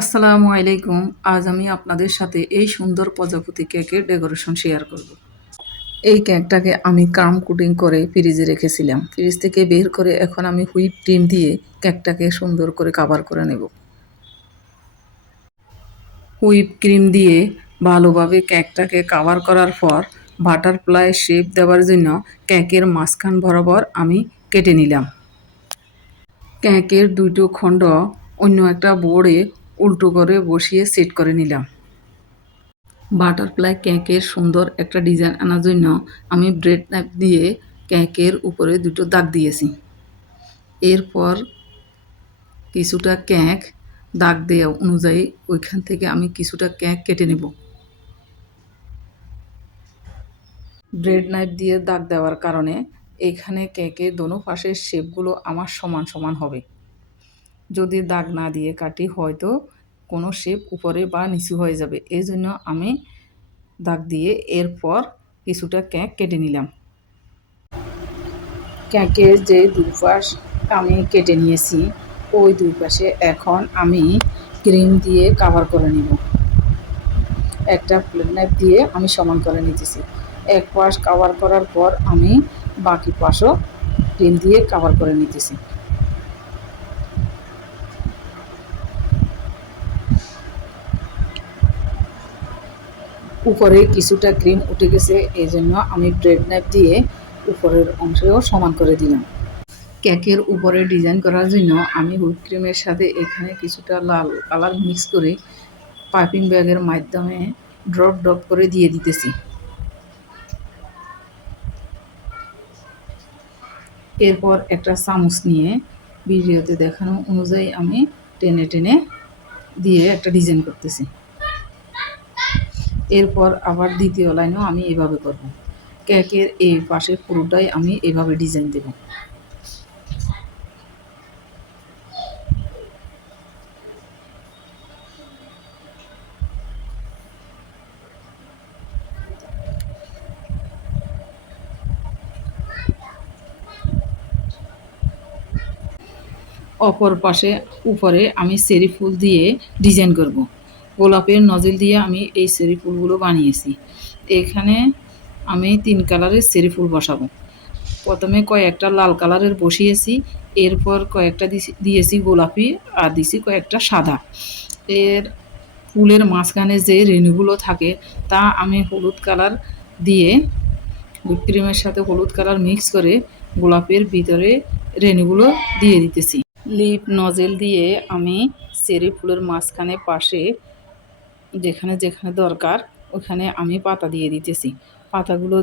আসসালামু আলাইকুম। আজ আমি আপনাদের সাথে এই সুন্দর প্রজাপতি কেকের ডেকোরেশন শেয়ার করব। এই কেকটাকে আমি ক্রাম কোটিং করে ফ্রিজে রেখেছিলাম। ফ্রিজ থেকে বের করে এখন আমি হুইপ ক্রিম দিয়ে কেকটাকে সুন্দর করে কাভার করে নেব। হুইপ ক্রিম দিয়ে ভালোভাবে কেকটাকে কাভার করার পর বাটারফ্লাই শেপ দেওয়ার জন্য কেকের মাঝখান বরাবর আমি কেটে নিলাম। কেকের দুটো খণ্ড অন্য একটা বোর্ডে উল্টো করে বসিয়ে সেট করে নিলাম। বাটারফ্লাই কেকের সুন্দর একটা ডিজাইন আনার জন্য আমি ব্রেড নাইফ দিয়ে কেকের উপরে দুটো দাগ দিয়েছি। এরপর কিছুটা কেক দাগ দেওয়া অনুযায়ী ওইখান থেকে আমি কিছুটা কেক কেটে নেব। ব্রেড নাইফ দিয়ে দাগ দেওয়ার কারণে এখানে কেকের দোনো পাশের শেপগুলো আমার সমান সমান হবে। যদি দাগ না দিয়ে কাটি হয়তো কোনো শেপ উপরে বা নিচু হয়ে যাবে, এই জন্য আমি দাগ দিয়ে এরপর কিছুটা কেক কেটে নিলাম। কেকের যে দুই পাশ আমি কেটে নিয়েছি, ওই দুই পাশে এখন আমি ক্রিম দিয়ে কাভার করে নেব। একটা প্লেট নাইফ দিয়ে আমি সমান করে নিতেছি। এক পাশ কাভার করার পর আমি বাকি পাশও ক্রিম দিয়ে কাভার করে নিতেছি। উপরে কিছুটা ক্রিম উঠে গেছে, এই জন্য আমি ব্রেড নাইফ দিয়ে উপরের অংশেও সমান করে দিলাম। কেকের উপরে ডিজাইন করার জন্য আমি হুইপ ক্রিমের সাথে এখানে কিছুটা লাল কালার মিক্স করে পাইপিং ব্যাগের মাধ্যমে ড্রপ ড্রপ করে দিয়ে দিতেছি। এরপর একটা চামচ নিয়ে ভিডিওতে দেখানো অনুযায়ী আমি টেনে টেনে দিয়ে একটা ডিজাইন করতেছি। এরপর আবার দ্বিতীয় লাইনেও আমি এভাবে করব। কেকের এই পাশে পুরোটাই আমি এভাবে ডিজাইন দেব। অপর পাশে উপরে আমি চেরি ফুল দিয়ে ডিজাইন করব। গোলাপের নজল দিয়ে আমি এই চেরি ফুলগুলো বানিয়েছি। এখানে আমি 3 কালারের চেরি ফুল বসাবো। প্রথমে কয়েকটা লাল কালারের বসিয়েছি, এরপর কয়েকটা দিয়েছি গোলাপি আর দিয়েছি কয়েকটা সাদা। এর ফুলের মাঝখানে যে রেণুগুলো থাকে তা আমি হলুদ কালার দিয়ে হুইপ ক্রিমের সাথে হলুদ কালার মিক্স করে গোলাপের ভিতরে রেণুগুলো দিয়ে দিতেছি। লিপ নজেল দিয়ে আমি চেরি ফুলের মাঝখানে পাশে যেখানে যেখানে দরকার ওখানে আমি পাতা দিয়ে দিতেছি। পাতাগুলো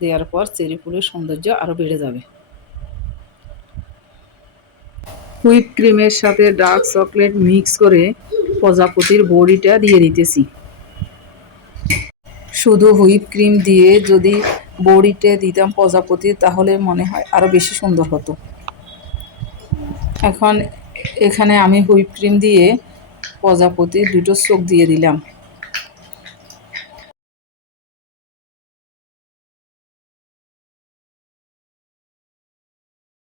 দেওয়ার পর চেরি ফুলের সৌন্দর্য আরও বেড়ে যাবে। হুইপ ক্রিমের সাথে ডার্ক চকলেট মিক্স করে প্রজাপতির বড়িটা দিয়ে দিতেছি। শুধু হুইপ ক্রিম দিয়ে যদি বড়িটা দিতাম প্রজাপতির, তাহলে মনে হয় আরও বেশি সুন্দর হতো। এখন এখানে আমি হুইপ ক্রিম দিয়ে প্রজাপতির দুটো চোখ দিয়ে দিলাম।